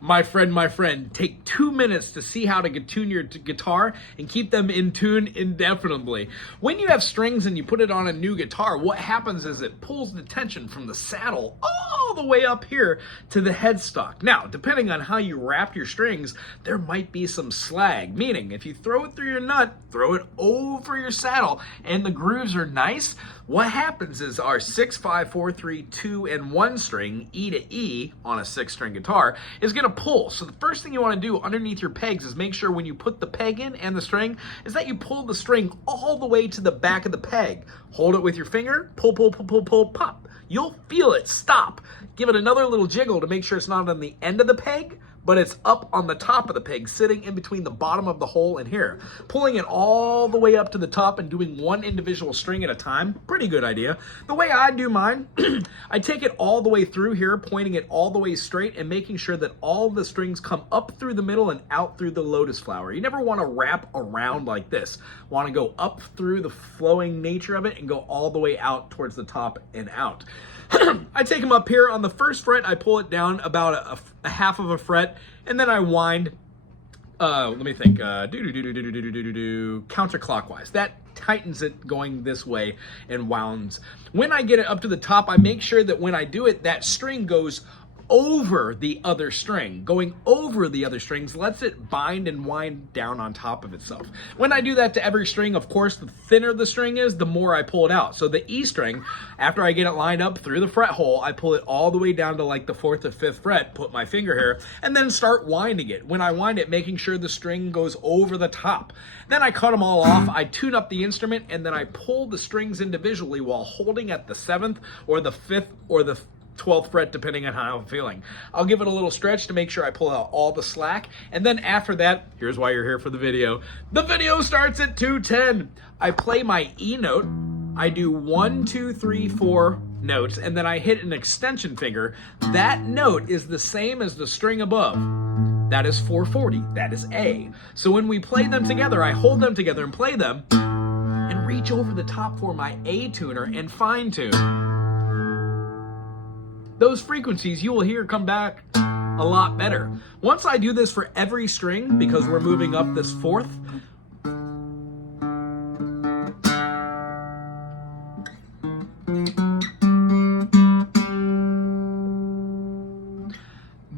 my friend, take 2 minutes to see how to tune your guitar and keep them in tune indefinitely. When you have strings and you put it on a new guitar, what happens is it pulls the tension from the saddle all the way up here to the headstock. Now, depending on how you wrap your strings, there might be some slag, meaning if you throw it through your nut, throw it over your saddle, and the grooves are nice, what happens is our 6, 5, 4, 3, 2, and 1 string, E to E, on a 6-string guitar, is gonna pull. So the first thing you wanna do underneath your pegs is make sure when you put the peg in and the string, is that you pull the string all the way to the back of the peg. Hold it with your finger, pull, pull, pull, pull, pull, pop. You'll feel it stop. Give it another little jiggle to make sure it's not on the end of the peg, but it's up on the top of the peg, sitting in between the bottom of the hole and here. Pulling it all the way up to the top and doing one individual string at a time, pretty good idea. The way I do mine, I take it all the way through here, pointing it all the way straight and making sure that all the strings come up through the middle and out through the lotus flower. You never want to wrap around like this. Want to go up through the flowing nature of it and go all the way out towards the top and out. I take them up here on the first fret, I pull it down about a half of a fret, and then I wind, let me think, counterclockwise. That tightens it going this way and wounds. When I get it up to the top, I make sure that when I do it, that string goes over the other string. Going over the other strings lets it bind and wind down on top of itself. When I do that to every string, of course, the thinner the string is, the more I pull it out. So the E string, after I get it lined up through the fret hole, I pull it all the way down to like the 4th or 5th fret, put my finger here, and then start winding it. When I wind it, making sure the string goes over the top. Then I cut them all off, I tune up the instrument, and then I pull the strings individually while holding at the 7th or the 5th or the 12th fret, depending on how I'm feeling. I'll give it a little stretch to make sure I pull out all the slack, and then after that, here's why you're here for the video. The video starts at 2:10. I play my E note, I do 1, 2, 3, 4 notes, and then I hit an extension finger. That note is the same as the string above. That is 440, that is A. So when we play them together, I hold them together and play them, and reach over the top for my A tuner and fine tune. Those frequencies you will hear come back a lot better. Once I do this for every string, because we're moving up this 4th,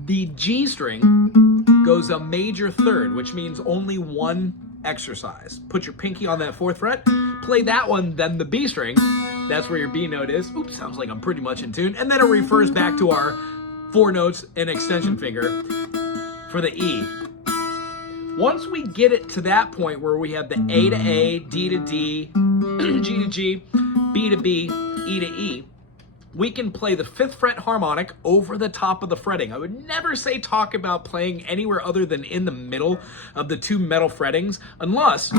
the G string goes a major 3rd, which means only one exercise. Put your pinky on that 4th fret, play that one, then the B string. That's where your B note is. Oops, sounds like I'm pretty much in tune. And then it refers back to our 4 notes and extension finger for the E. Once we get it to that point where we have the A to A, D to D, G to G, B to B, E to E, we can play the 5th fret harmonic over the top of the fretting. I would never say talk about playing anywhere other than in the middle of the 2 metal frettings, unless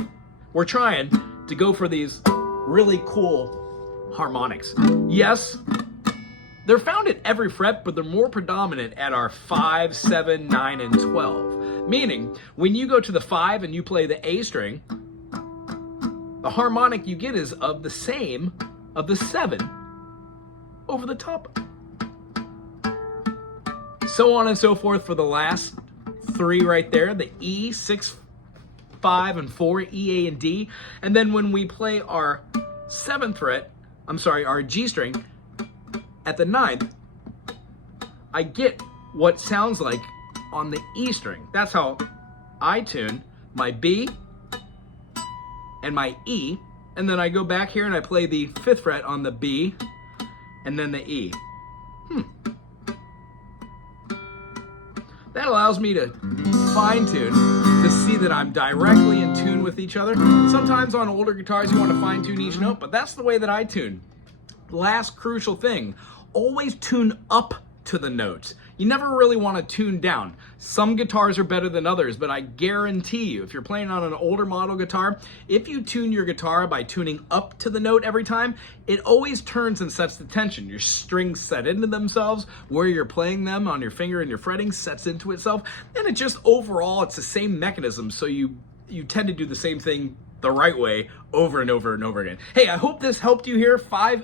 we're trying to go for these really cool harmonics. Yes, they're found at every fret, but they're more predominant at our 5, 7, 9, and 12. Meaning, when you go to the 5 and you play the A string, the harmonic you get is of the same of the 7 over the top. So on and so forth for the last 3 right there, the E, 6, 5, and 4, E, A, and D. And then when we play our 7th fret, our G string, at the 9th, I get what sounds like on the E string. That's how I tune my B and my E, and then I go back here and I play the 5th fret on the B and then the E. That allows me to fine tune to see that I'm directly in tune with each other. Sometimes on older guitars you want to fine tune each note, but that's the way that I tune. Last crucial thing, always tune up to the notes. You never really want to tune down. Some guitars are better than others, but I guarantee you, if you're playing on an older model guitar, if you tune your guitar by tuning up to the note every time, it always turns and sets the tension. Your strings set into themselves, where you're playing them on your finger and your fretting sets into itself, and it just overall, it's the same mechanism, so you tend to do the same thing the right way over and over and over again. Hey, I hope this helped you here.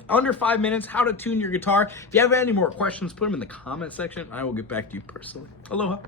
Under 5 minutes, how to tune your guitar. If you have any more questions, put them in the comment section. I will get back to you personally. Aloha.